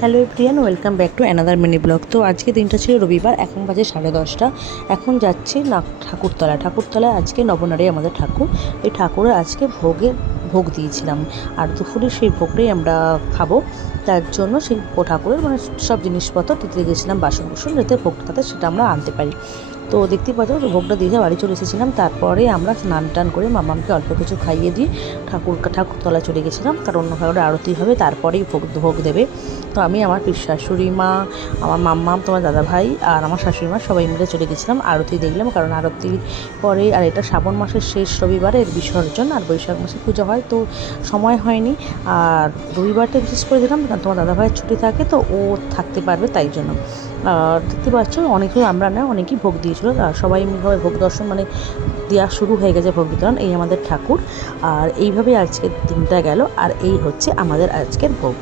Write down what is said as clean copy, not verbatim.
Hello everyone, welcome back to another mini blog. তো আজকে দিনটা ছিল রবিবার, এখন বাজে 10:30। এখন যাচ্ছি না ঠাকুরতলায় আজকে নবনারী আমাদের ঠাকুর। এই ঠাকুরের আজকে ভোগ দিয়েছিলাম, আর দুপুরে সেই ভোগটাই আমরা খাবো। তার জন্য সেই ঠাকুরের সব জিনিসপত্র দিতে গেছিলাম, বাসন যাতে ভোগটা তাতে সেটা আমরা আনতে পারি। তো দেখতে পাচ্ছ ভোগটা দিয়ে বাড়ি চলে এসেছিলাম। তারপরে আমরা স্নান টান করে মামামকে অল্প কিছু খাইয়ে দিয়ে ঠাকুরতলায় চলে গেছিলাম, কারণ অন্য ঠাকুরের আরতি হবে, তারপরেই ভোগ দেবে। তো আমি আমার শাশুড়ি মা, আমার মাম্মাম, তোমার দাদা ভাই আর আমার শাশুড়ি মা সবাই মিলে চলে গেছিলাম আরতি দেখলাম, কারণ আরতির পরে আর এটা শ্রাবণ মাসের শেষ রবিবারের বিসর্জন, আর বৈশাখ মাসে পুজো হয়, তো সময় হয়নি। আর রবিবারটা বিশেষ করে দিলাম, তোমার দাদা ভাইয়ের ছুটি থাকে, তো ও থাকতে পারবে তাই জন্য। আর দেখতে পাচ্ছ অনেকেই আমরা না অনেকেই ভোগ দিয়েছিল, সবাই মিলে ভোগ দর্শন দেওয়া শুরু হয়ে গেছে, ভোগ বিতরণ। এই আমাদের ঠাকুর, আর এইভাবেই আজকের দিনটা গেল, আর এই হচ্ছে আমাদের আজকের ভোগ।